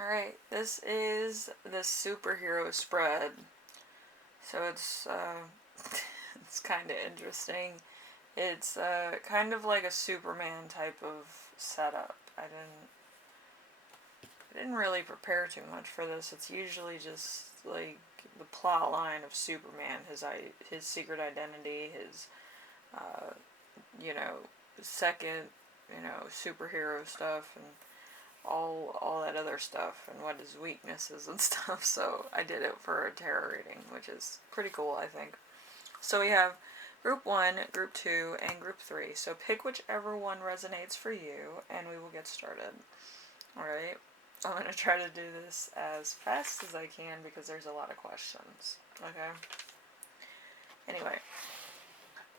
Alright, this is the superhero spread. So it's it's kind of interesting. It's kind of like a Superman type of setup. I didn't really prepare too much for this. It's usually just like the plot line of Superman, his secret identity, his uh, you know, second, superhero stuff, and all that other stuff, and what his weaknesses and stuff. So I did it for a tarot reading, which is pretty cool, I think. So we have group 1, group 2, and group 3. So pick whichever one resonates for you, and we will get started. Alright, I'm going to try to do this as fast as I can because there's a lot of questions. Okay? Anyway,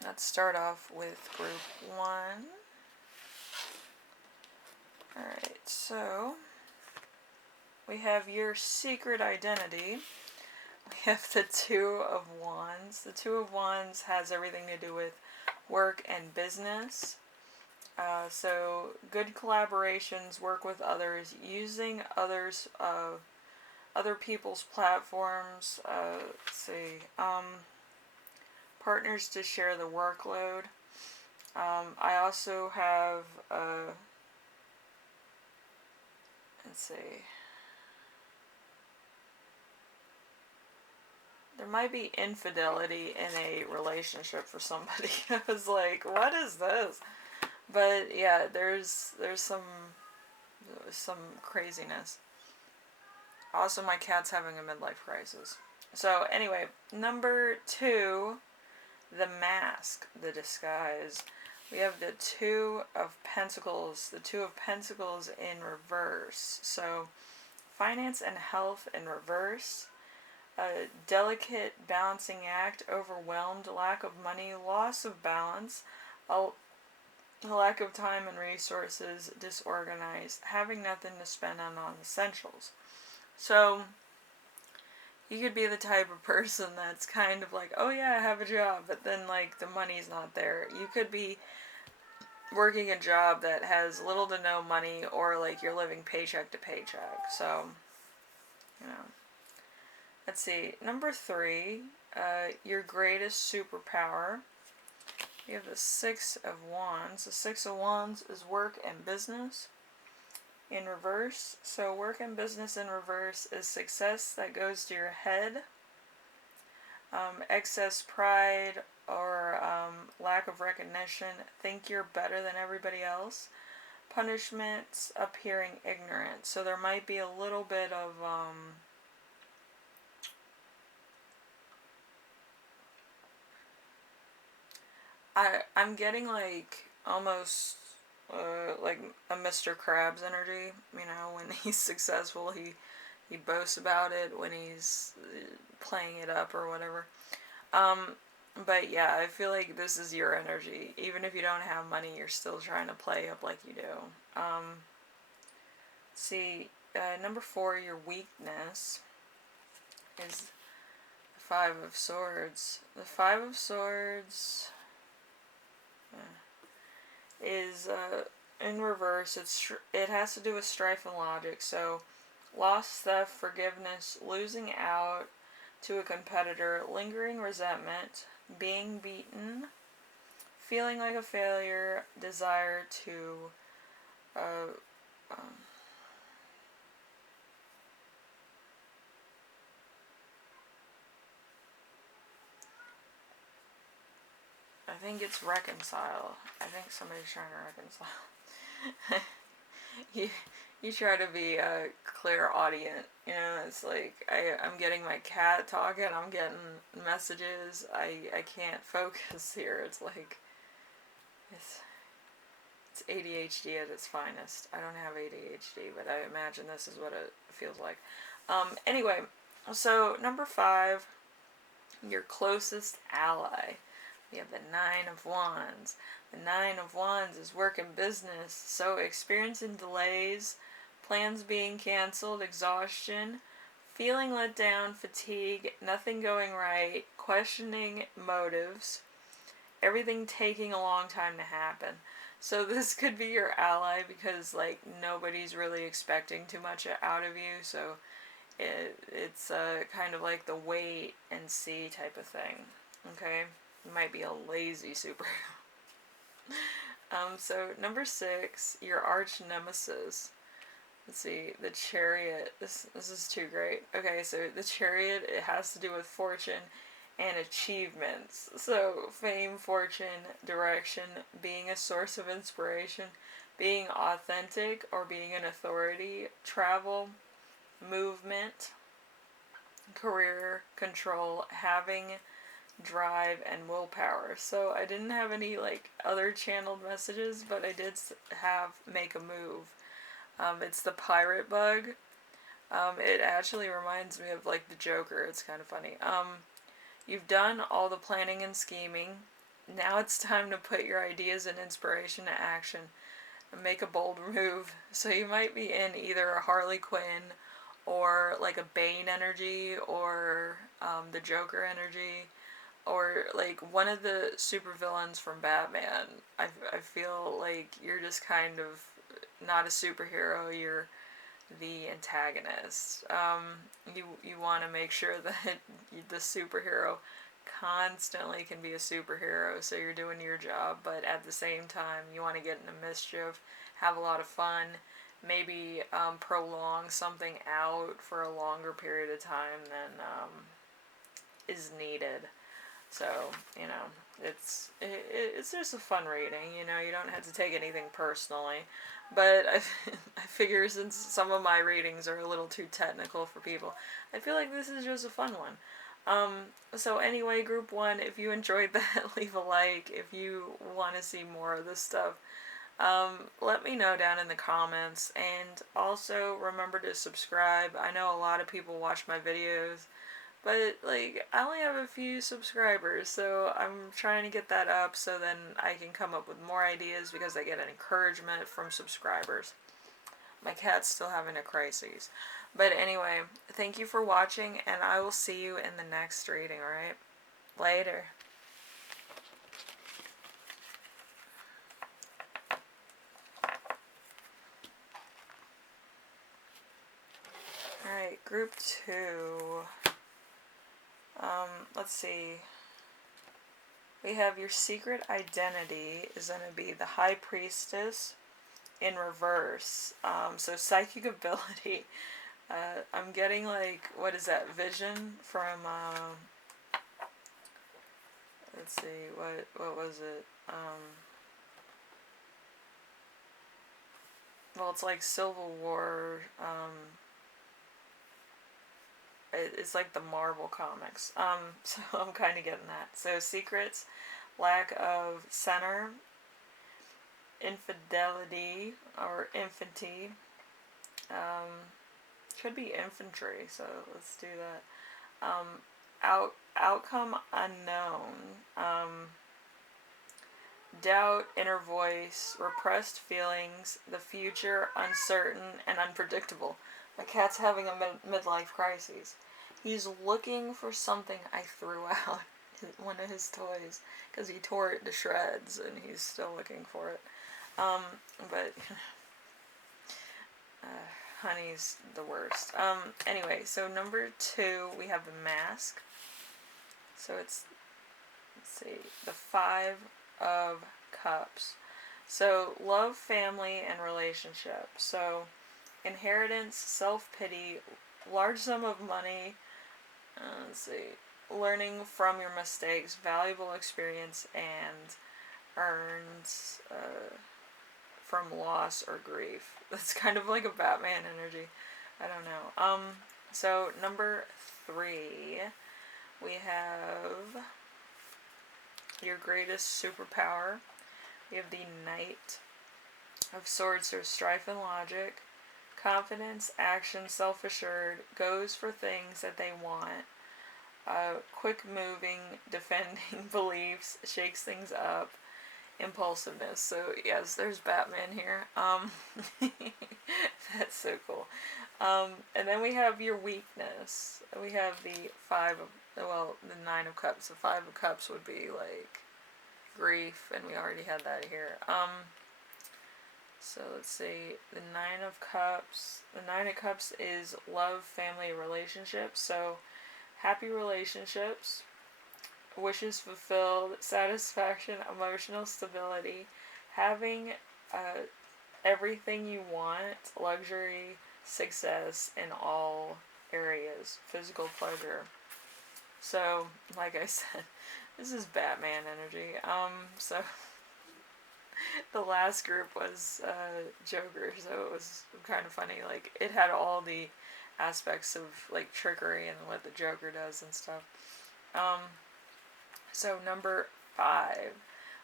let's start off with group 1. Alright, so we have your secret identity. We have the Two of Wands. The Two of Wands has everything to do with work and business. So good collaborations, work with others, using other people's platforms. Let's see, partners to share the workload. I also have let's see. There might be infidelity in a relationship for somebody. I was like, what is this? But yeah, there's some craziness. Also, my cat's having a midlife crisis. So anyway, number 2, the mask, the disguise. We have the Two of Pentacles. The Two of Pentacles in reverse. So finance and health in reverse. A delicate balancing act, overwhelmed, lack of money, loss of balance, a lack of time and resources, disorganized, having nothing to spend on non-essentials. So you could be the type of person that's kind of like, oh yeah, I have a job, but then like the money's not there. You could be working a job that has little to no money, or like you're living paycheck to paycheck. So, you know. Let's see, number 3, your greatest superpower. We have the Six of Wands. The Six of Wands is work and business in reverse. So work and business in reverse is success that goes to your head, excess pride or lack of recognition, think you're better than everybody else, punishments, appearing ignorant. So there might be a little bit of I'm getting like almost like a Mr. Krabs energy. You know, when he's successful, he boasts about it. When he's playing it up or whatever. But yeah, I feel like this is your energy. Even if you don't have money, you're still trying to play up like you do. See, number 4, your weakness is the Five of Swords. The Five of Swords is in reverse. It has to do with strife and logic. So loss, theft, forgiveness, losing out to a competitor, lingering resentment, being beaten, feeling like a failure, desire to I think it's reconcile. I think somebody's trying to reconcile. you try to be clairaudient. You know, it's like I'm getting my cat talking. I'm getting messages. I can't focus here. It's like it's ADHD at its finest. I don't have ADHD, but I imagine this is what it feels like. Anyway, so number 5, your closest ally. We have the Nine of Wands. The Nine of Wands is work and business. So experiencing delays, plans being canceled, exhaustion, feeling let down, fatigue, nothing going right, questioning motives, everything taking a long time to happen. So this could be your ally because like nobody's really expecting too much out of you. So it's kind of like the wait and see type of thing. Okay, you might be a lazy superhero. So number 6, your arch-nemesis. Let's see, the chariot. This is too great. Okay, so the chariot, it has to do with fortune and achievements. So fame, fortune, direction, being a source of inspiration, being authentic or being an authority, travel, movement, career, control, having drive, and willpower. So I didn't have any like other channeled messages, but I did have make a move. It's the pirate bug. It actually reminds me of like the Joker. It's kind of funny. You've done all the planning and scheming. Now it's time to put your ideas and inspiration to action and make a bold move. So you might be in either a Harley Quinn or like a Bane energy or the Joker energy or like one of the supervillains from Batman. I feel like you're just kind of not a superhero, you're the antagonist. You want to make sure that the superhero constantly can be a superhero, so you're doing your job, but at the same time, you want to get into mischief, have a lot of fun, maybe prolong something out for a longer period of time than is needed. So, you know, it's just a fun reading, you know, you don't have to take anything personally. But I figure since some of my readings are a little too technical for people, I feel like this is just a fun one. So anyway, group 1, if you enjoyed that, leave a like. If you want to see more of this stuff, let me know down in the comments. And also remember to subscribe. I know a lot of people watch my videos, but like I only have a few subscribers, so I'm trying to get that up so then I can come up with more ideas because I get an encouragement from subscribers. My cat's still having a crisis. But anyway, thank you for watching, and I will see you in the next reading, alright? Later. Alright, group 2. Let's see. We have your secret identity is going to be the High Priestess in reverse. So psychic ability. I'm getting like, what is that, vision from, let's see, what was it? Well, it's like Civil War, it's like the Marvel comics. So I'm kind of getting that. So secrets, lack of center, infidelity or infancy. Could be infantry. So let's do that. Outcome unknown. Doubt, inner voice, repressed feelings, the future uncertain and unpredictable. My cat's having a midlife crisis. He's looking for something I threw out, one of his toys, because he tore it to shreds and he's still looking for it. But honey's the worst. Anyway, so number 2, we have the mask. So it's, let's see, the 5 of Cups. So love, family, and relationship. So inheritance, self-pity, large sum of money, let's see, learning from your mistakes, valuable experience, and earns from loss or grief. That's kind of like a Batman energy. I don't know. So number 3, we have your greatest superpower. We have the Knight of Swords, so strife and logic, confidence, action, self-assured, goes for things that they want, quick moving, defending beliefs, shakes things up, impulsiveness. So yes, there's Batman here. That's so cool. And then we have your weakness. We have the 9 of Cups. The 5 of Cups would be like grief, and we already had that here. So let's see, the Nine of Cups. The Nine of Cups is love, family, relationships. So happy relationships, wishes fulfilled, satisfaction, emotional stability, having uh, everything you want, luxury, success in all areas, physical pleasure. So, like I said, this is Batman energy. So the last group was Joker, so it was kind of funny. Like, it had all the aspects of like trickery and what the Joker does and stuff. Um, so number 5,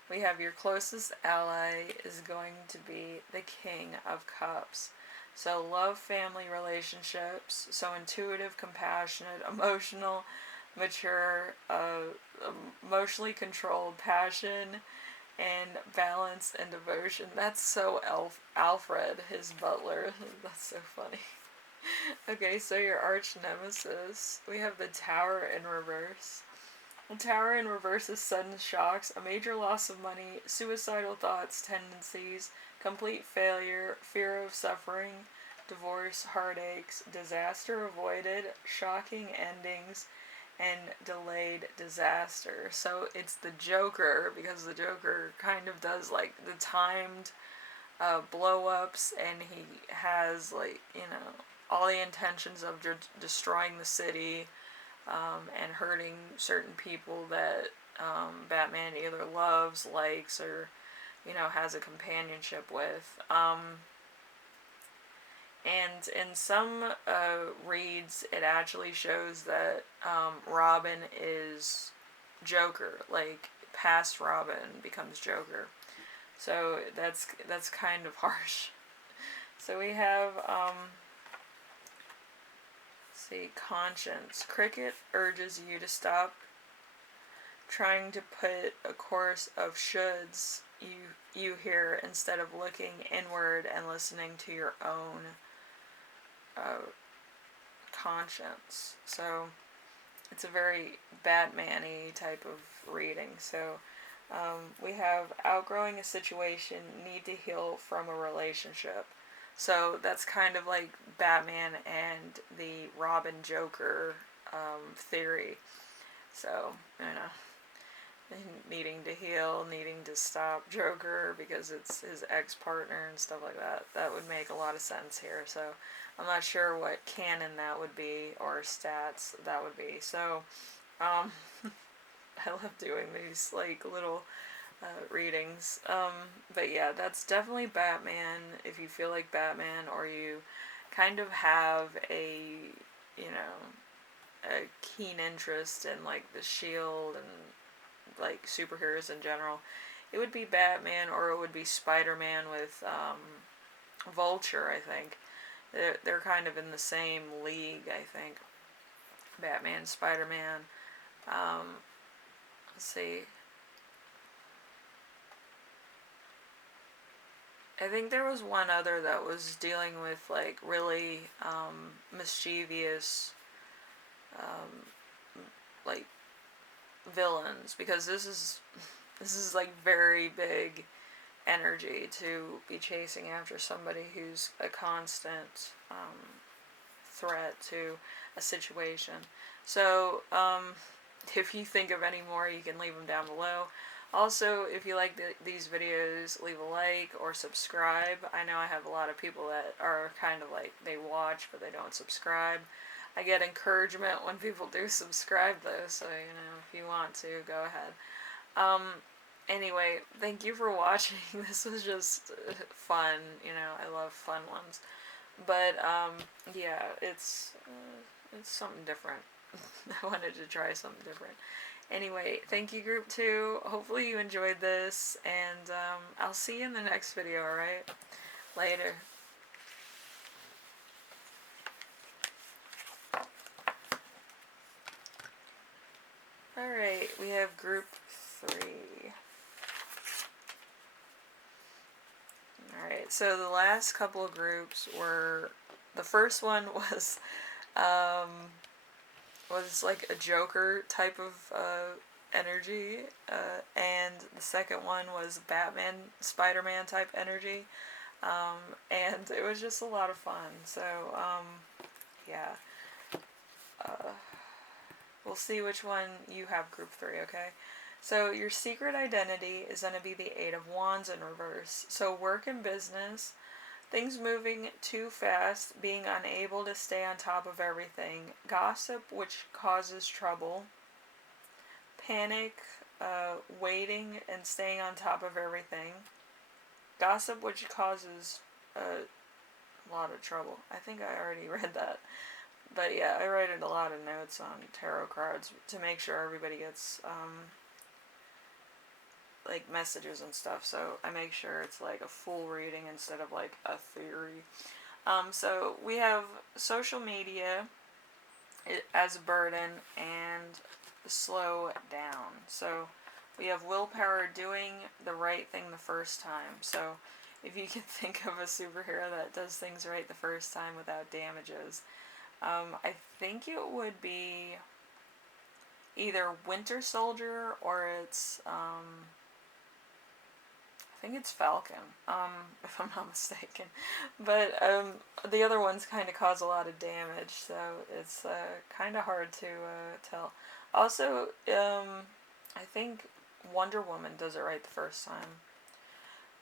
we have your closest ally is going to be the King of Cups. So love, family, relationships. So intuitive, compassionate, emotional, mature, emotionally controlled, passion, and balance and devotion. That's so Alfred, his butler. That's so funny. Okay, so your arch-nemesis. We have the Tower in reverse. The Tower in reverse is sudden shocks, a major loss of money, suicidal thoughts, tendencies, complete failure, fear of suffering, divorce, heartaches, disaster avoided, shocking endings, and delayed disaster. So it's the Joker, because the Joker kind of does like the timed blow ups, and he has, like, all the intentions of destroying the city, and hurting certain people that Batman either loves, likes, or has a companionship with. And in some reads, it actually shows that Robin is Joker, like past Robin becomes Joker. So that's kind of harsh. So we have see, conscience. Cricket urges you to stop trying to put a chorus of shoulds you hear instead of looking inward and listening to your own conscience. So it's a very Batman-y type of reading. So we have outgrowing a situation, need to heal from a relationship. So that's kind of like Batman and the Robin Joker theory. So, needing to heal, needing to stop Joker because it's his ex-partner and stuff like that. That would make a lot of sense here. So I'm not sure what canon that would be or stats that would be. So I love doing these like little readings. But yeah, that's definitely Batman. If you feel like Batman, or you kind of have a a keen interest in like the Shield and like superheroes in general, it would be Batman, or it would be Spider-Man with Vulture. I think they're kind of in the same league. I think Batman, Spider-Man. Let's see. I think there was one other that was dealing with like really mischievous like villains, because this is like very big energy to be chasing after somebody who's a constant threat to a situation. So if you think of any more, you can leave them down below. Also, if you like these videos, leave a like or subscribe. I know I have a lot of people that are kind of like, they watch but they don't subscribe. I get encouragement when people do subscribe though, so if you want to, go ahead. Anyway, thank you for watching. This was just fun, I love fun ones. But yeah, it's something different. I wanted to try something different. Anyway, thank you, Group 2. Hopefully you enjoyed this, and I'll see you in the next video, alright? Later. Alright, we have Group 3. Alright, so the last couple of groups were... The first one was like a Joker type of energy, and the second one was Batman, Spider-Man type energy. And it was just a lot of fun. So, yeah. Uh, we'll see which one you have group 3, okay? So your secret identity is going to be the 8 of Wands in reverse. So work and business, things moving too fast, being unable to stay on top of everything, gossip which causes trouble, panic, waiting and staying on top of everything, gossip which causes a lot of trouble. I think I already read that. But yeah, I write a lot of notes on tarot cards to make sure everybody gets like messages and stuff. So I make sure it's like a full reading instead of like a theory. So we have social media as a burden and slow down. So we have willpower, doing the right thing the first time. So if you can think of a superhero that does things right the first time without damages, I think it would be either Winter Soldier or it's I think it's Falcon, if I'm not mistaken. But the other ones kind of cause a lot of damage, so it's kind of hard to tell. Also, I think Wonder Woman does it right the first time.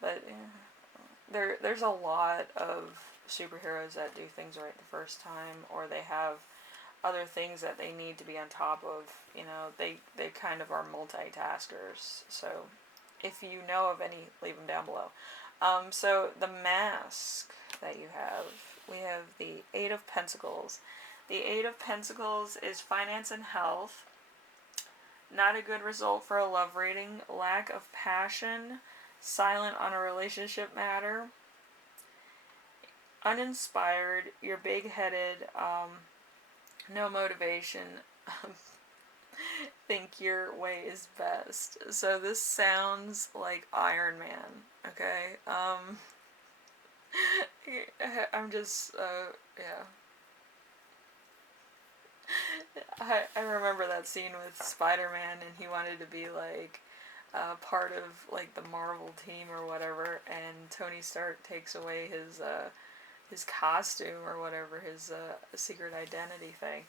But there's a lot of superheroes that do things right the first time, or they have other things that they need to be on top of. You know, they kind of are multitaskers. So if you know of any, leave them down below. So the mask that you have, we have the 8 of Pentacles. The 8 of Pentacles is finance and health. Not a good result for a love reading. Lack of passion. Silent on a relationship matter. Uninspired. You're big-headed. No motivation. Think your way is best. So this sounds like Iron Man, okay? I'm just, yeah. I remember that scene with Spider-Man and he wanted to be like part of like the Marvel team or whatever, and Tony Stark takes away his costume or whatever, his secret identity thing,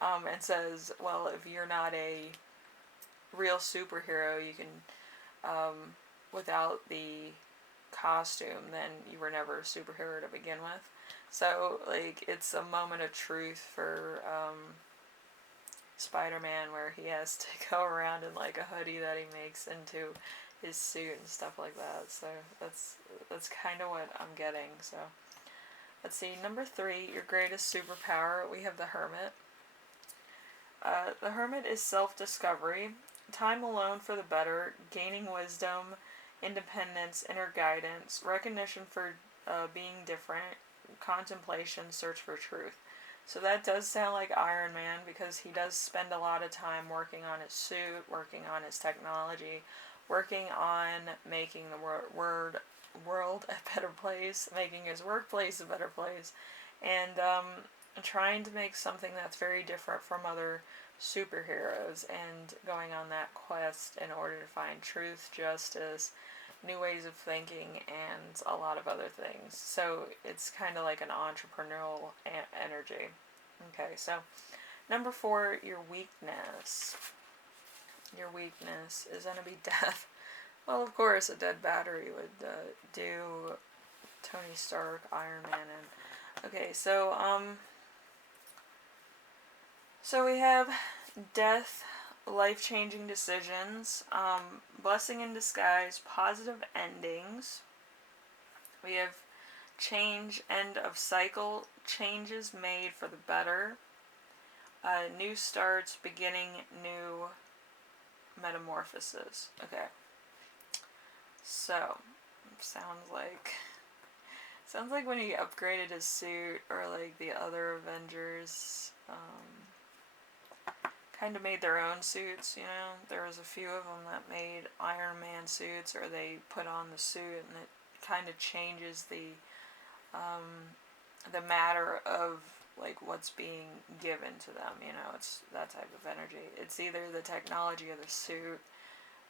and says, well, if you're not a real superhero, you can, without the costume, then you were never a superhero to begin with. So, like, it's a moment of truth for Spider-Man where he has to go around in, like, a hoodie that he makes into his suit and stuff like that. So, that's kind of what I'm getting. So, let's see. Number 3, your greatest superpower. We have the Hermit. The Hermit is self-discovery. Time alone for the better. Gaining wisdom. Independence. Inner guidance. Recognition for being different. Contemplation. Search for truth. So that does sound like Iron Man, because he does spend a lot of time working on his suit, working on his technology, working on making the world a better place, making his workplace a better place, and trying to make something that's very different from other superheroes, and going on that quest in order to find truth, justice, new ways of thinking, and a lot of other things. So it's kind of like an entrepreneurial energy. Okay, so number 4, your weakness. Your weakness is going to be death. Well, of course, a dead battery would do Tony Stark, Iron Man, and okay, so so we have death, life-changing decisions, blessing in disguise, positive endings. We have change, end of cycle, changes made for the better, new starts, beginning new metamorphosis. Okay. So, sounds like when he upgraded his suit, or like the other Avengers, kind of made their own suits, you know. There was a few of them that made Iron Man suits, or they put on the suit and it kind of changes the matter of like what's being given to them, you know. It's that type of energy. It's either the technology of the suit,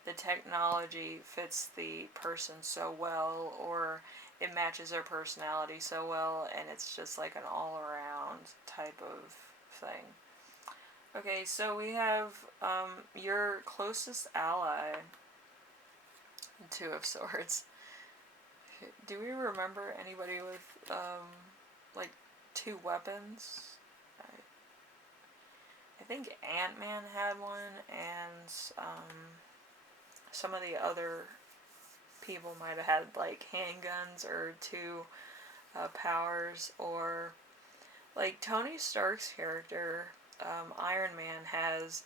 the technology fits the person so well, or it matches their personality so well, and it's just like an all-around type of thing. Okay, so we have your closest ally, Two of Swords. Do we remember anybody with like two weapons? I think Ant-Man had one, and some of the other people might have had like handguns or two powers, or like Tony Stark's character, Iron Man, has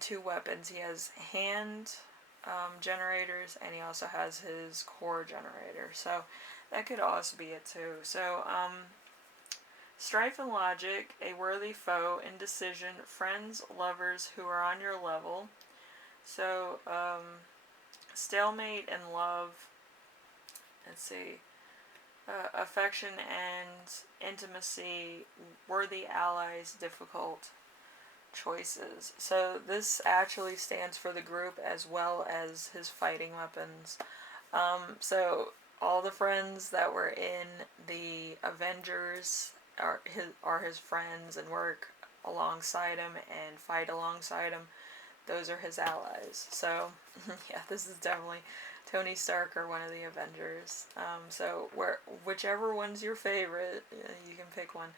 two weapons. He has hand generators, and he also has his core generator. So that could also be it too. So strife and logic, a worthy foe, indecision, friends, lovers who are on your level. So stalemate and love. Let's see. Affection and intimacy, worthy allies, difficult choices. So this actually stands for the group as well as his fighting weapons. So all the friends that were in the Avengers are his friends and work alongside him and fight alongside him. Those are his allies. So yeah, this is definitely Tony Stark or one of the Avengers. So whichever one's your favorite, you can pick one.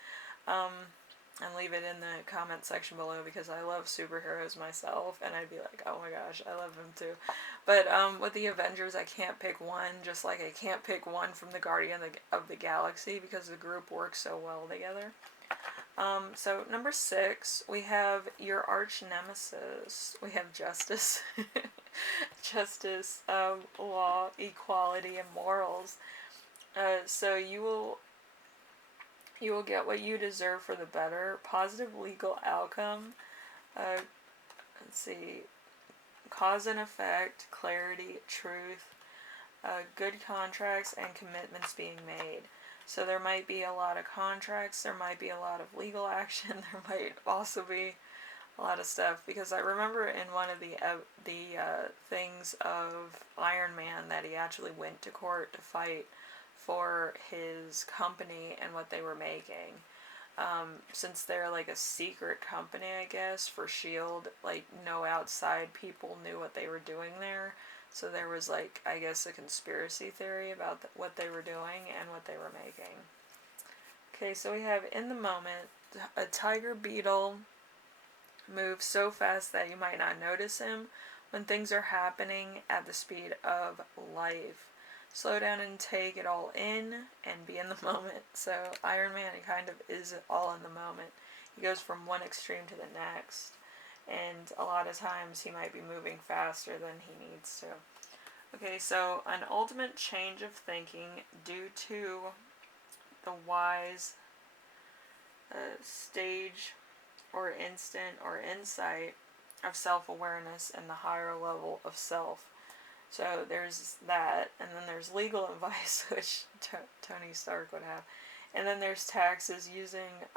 And leave it in the comment section below, because I love superheroes myself, and I'd be like, oh my gosh, I love them too. But with the Avengers, I can't pick one, just like I can't pick one from the Guardian of the Galaxy, because the group works so well together. So number 6, we have your arch-nemesis. We have justice. Justice, law, equality, and morals. So you will get what you deserve for the better. Positive legal outcome. Let's see. Cause and effect, clarity, truth, good contracts, and commitments being made. So there might be a lot of contracts, there might be a lot of legal action, there might also be a lot of stuff, because I remember in one of the things of Iron Man that he actually went to court to fight for his company and what they were making. Since they're like a secret company, I guess, for S.H.I.E.L.D., like no outside people knew what they were doing there. So there was like, I guess, a conspiracy theory about what they were doing and what they were making. Okay, so we have in the moment, a tiger beetle moves so fast that you might not notice him when things are happening at the speed of life. Slow down and take it all in and be in the moment. So Iron Man, he kind of is all in the moment. He goes from one extreme to the next, and a lot of times he might be moving faster than he needs to. Okay, so an ultimate change of thinking due to the wise stage or instant or insight of self-awareness and the higher level of self. So there's that, and then there's legal advice, which Tony Stark would have. And then there's taxes, using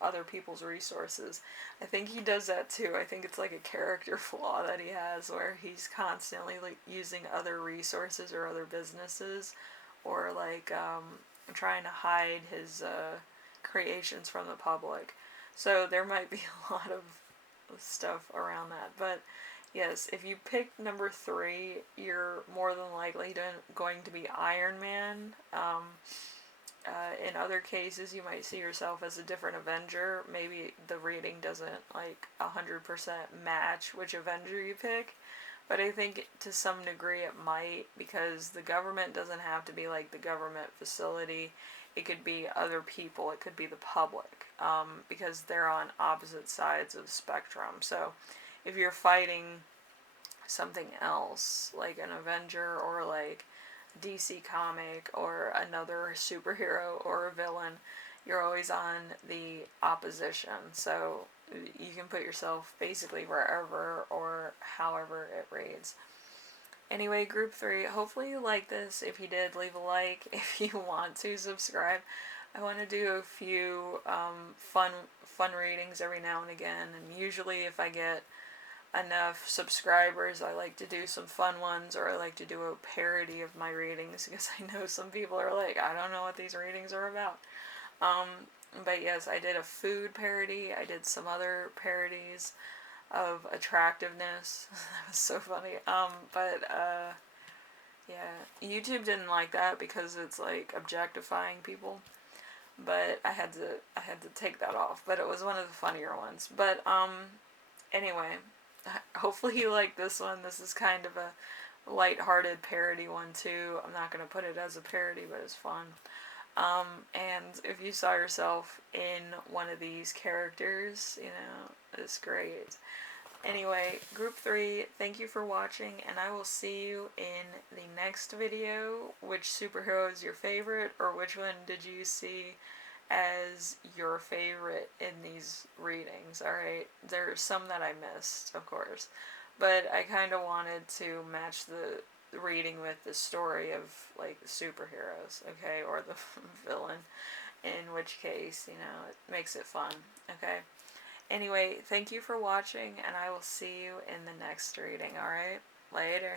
other people's resources. I think he does that too. I think it's like a character flaw that he has, where he's constantly like using other resources or other businesses, or like trying to hide his creations from the public. So there might be a lot of stuff around that. But yes, if you pick number 3, you're more than likely going to be Iron Man. In other cases, you might see yourself as a different Avenger. Maybe the reading doesn't like 100% match which Avenger you pick, but I think to some degree it might, because the government doesn't have to be like the government facility. It could be other people. It could be the public, because they're on opposite sides of the spectrum. So if you're fighting something else, like an Avenger or like DC comic or another superhero or a villain, you're always on the opposition. So you can put yourself basically wherever or however it reads. Anyway, group 3, hopefully you like this. If you did, leave a like. If you want to, subscribe. I want to do a few fun readings every now and again, and usually if I get enough subscribers, I like to do some fun ones, or I like to do a parody of my readings, because I know some people are like, I don't know what these readings are about. But yes, I did a food parody. I did some other parodies of attractiveness. That was so funny. Yeah, YouTube didn't like that because it's like objectifying people. But I had to take that off. But it was one of the funnier ones. But anyway, hopefully you like this one. This is kind of a light-hearted parody one too. I'm not gonna put it as a parody, but it's fun. And if you saw yourself in one of these characters, it's great. Anyway, group 3, thank you for watching, and I will see you in the next video. Which superhero is your favorite, or which one did you see as your favorite in these readings? Alright, there's some that I missed, of course, but I kind of wanted to match the reading with the story of, like, superheroes, okay, or the villain, in which case, it makes it fun, okay? Anyway, thank you for watching, and I will see you in the next reading, alright? Later.